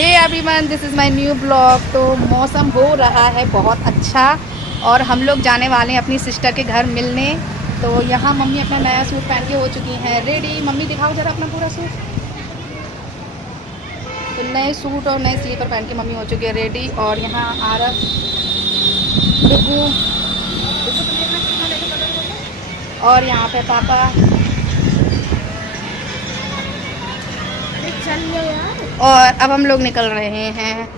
Hey everyone, this is my new blog. तो मौसम हो रहा है बहुत अच्छा और हम लोग जाने वाले हैं अपनी सिस्टर के घर मिलने। तो यहाँ मम्मी अपना नया सूट पहन के हो चुकी हैं रेडी। मम्मी दिखाओ ज़रा अपना पूरा सूट। तो नए सूट और नए स्लीपर पहन के मम्मी हो चुकी है रेडी। और यहाँ आरव, डुगू और यहाँ पे पापा। और अब हम लोग निकल रहे हैं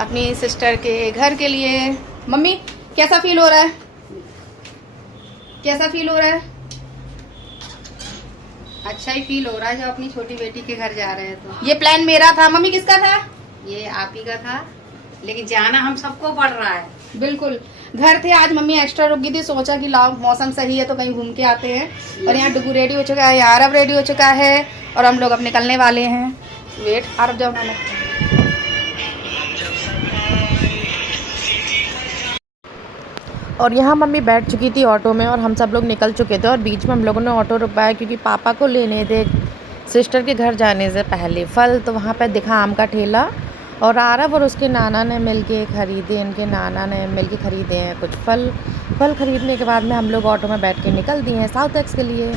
अपनी सिस्टर के घर के लिए। मम्मी कैसा फील हो रहा है? कैसा फील हो रहा है? अच्छा ही फील हो रहा है जब अपनी छोटी बेटी के घर जा रहे हैं। तो ये प्लान मेरा था। मम्मी किसका था? ये आप ही का था, लेकिन जाना हम सबको पड़ रहा है। बिल्कुल। घर थे आज, मम्मी एक्स्ट्रा रुक गई थी, सोचा कि लाओ मौसम सही है तो कहीं घूम के आते हैं। और यहाँ डुगू रेडी हो चुका है, आरव रेडी हो चुका है और हम लोग अब निकलने वाले हैं। वेट, आरव जाओ ना। और यहाँ मम्मी बैठ चुकी थी ऑटो में और हम सब लोग निकल चुके थे। और बीच में हम लोगों ने ऑटो रुकवाया क्योंकि पापा को लेने थे सिस्टर के घर जाने से पहले फल। तो वहाँ पर दिखा आम का ठेला और आरव और उसके नाना ने मिलके खरीदे, इनके नाना ने मिलके खरीदे हैं कुछ फल। फल खरीदने के बाद में हम लोग ऑटो में बैठ के निकल दिए हैं साउथ एक्स के लिए।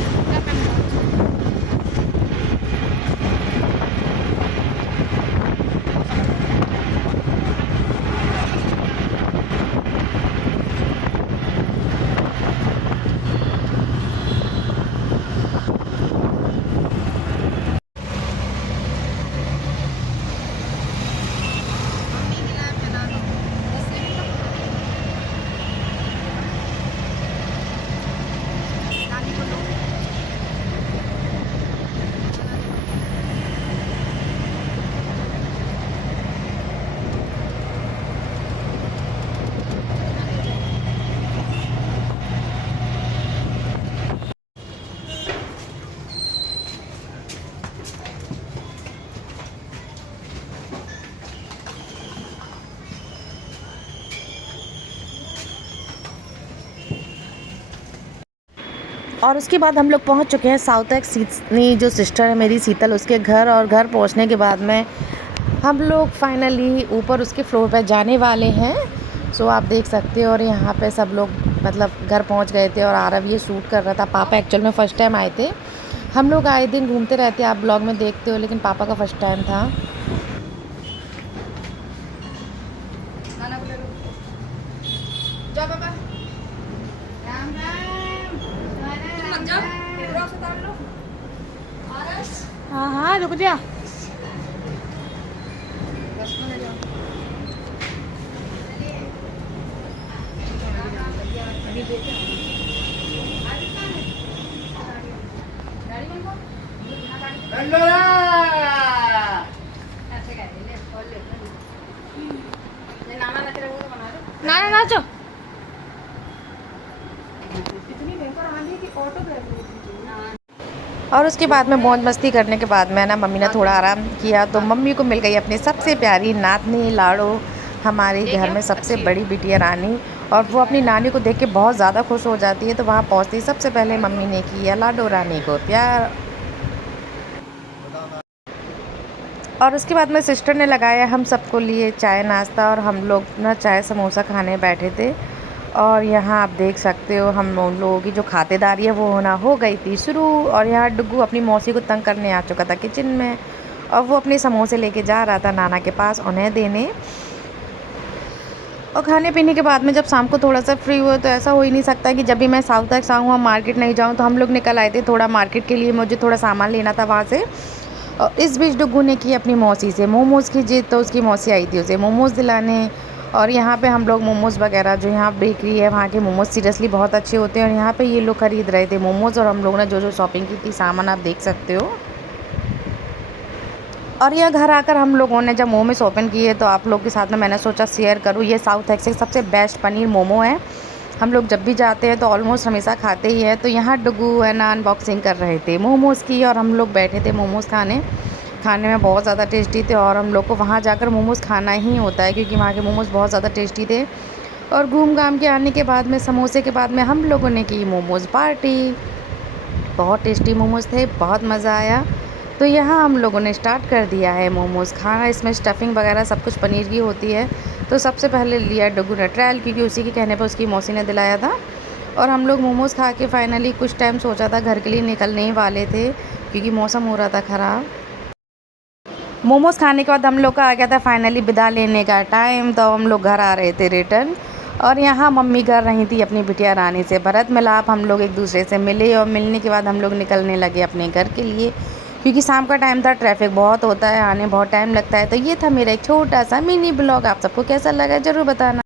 और उसके बाद हम लोग पहुंच चुके हैं साउथ एक्स जो सिस्टर है मेरी शीतल, उसके घर। और घर पहुंचने के बाद में हम लोग फाइनली ऊपर उसके फ्लोर पर जाने वाले हैं। सो आप देख सकते हो। और यहाँ पे सब लोग मतलब घर पहुंच गए थे और आरव ये शूट कर रहा था। पापा एक्चुअल में फ़र्स्ट टाइम आए थे। हम लोग आए दिन घूमते रहते हैं, आप ब्लॉग में देखते हो, लेकिन पापा का फर्स्ट टाइम था। हाँ हाँ रुक जा। ना ना नाचो। और उसके बाद में मौज मस्ती करने के बाद में ना मम्मी ने थोड़ा आराम किया। तो मम्मी को मिल गई अपनी सबसे प्यारी नातनी लाडो, हमारे घर में सबसे बड़ी बिटिया रानी। और वो अपनी नानी को देख के बहुत ज़्यादा खुश हो जाती है। तो वहाँ पहुँचती सबसे पहले मम्मी ने किया लाडो रानी को प्यार। और उसके बाद में सिस्टर ने लगाया हम सबको लिए चाय नाश्ता। और हम लोग ना चाय समोसा खाने बैठे थे। और यहाँ आप देख सकते हो हम लोगों की जो खातेदारी है वो होना हो गई थी शुरू। और यहाँ डुग्गू अपनी मौसी को तंग करने आ चुका था किचन में और वो अपने समोसे लेके जा रहा था नाना के पास उन्हें देने। और खाने पीने के बाद में जब शाम को थोड़ा सा फ्री हुए तो ऐसा हो ही नहीं सकता कि जब भी मैं साउथ तक आऊँ और मार्केट नहीं जाऊँ। तो हम लोग निकल आए थे थोड़ा मार्केट के लिए, मुझे थोड़ा सामान लेना था वहाँ से। और इस बीच डुग्गू ने की अपनी मौसी से मोमोज़ की जिद। तो उसकी मौसी आई थी उसे मोमोज़ दिलाने। और यहाँ पे हम लोग मोमोज़ वगैरह, जो यहाँ बेकरी है वहाँ के मोमोज़ सीरियसली बहुत अच्छे होते हैं। और यहाँ पे ये लोग ख़रीद रहे थे मोमोज़। और हम लोगों ने जो जो शॉपिंग की थी सामान आप देख सकते हो। और यह घर आकर हम लोगों ने जब मोमोज़ ओपन किए तो आप लोग के साथ में मैंने सोचा शेयर करूँ। ये साउथ एक्स सबसे बेस्ट पनीर मोमो है। हम लोग जब भी जाते हैं तो ऑलमोस्ट हमेशा खाते ही है। तो यहाँ डुगू है ना अनबॉक्सिंग कर रहे थे मोमोज़ की और हम लोग बैठे थे मोमोज़ खाने। खाने में बहुत ज़्यादा टेस्टी थे और हम लोग को वहाँ जाकर मोमोज़ खाना ही होता है क्योंकि वहाँ के मोमोज़ बहुत ज़्यादा टेस्टी थे। और घूम घाम के आने के बाद में समोसे के बाद में हम लोगों ने की मोमोज़ पार्टी। बहुत टेस्टी मोमोज़ थे, बहुत मज़ा आया। तो यहाँ हम लोगों ने स्टार्ट कर दिया है मोमोज़ खाना। इसमें स्टफिंग वगैरह सब कुछ पनीर की होती है। तो सबसे पहले लिया डुगू ने ट्रायल, क्योंकि उसी के कहने पर उसकी मौसी ने दिलाया था। और हम लोग मोमोज़ खा के फाइनली कुछ टाइम सोचा था घर के लिए निकलने ही वाले थे, क्योंकि मौसम हो रहा था ख़राब। मोमोज़ खाने के बाद हम लोग का आ गया था फाइनली विदा लेने का टाइम। तो हम लोग घर आ रहे थे रिटर्न, और यहाँ मम्मी कर रही थी अपनी बिटिया रानी से भरत मिलाप। हम लोग एक दूसरे से मिले, और मिलने के बाद हम लोग निकलने लगे अपने घर के लिए, क्योंकि शाम का टाइम था, ट्रैफिक बहुत होता है, आने बहुत टाइम लगता है। तो ये था मेरा एक छोटा सा मिनी ब्लॉग। आप सबको कैसा लगा ज़रूर बताना।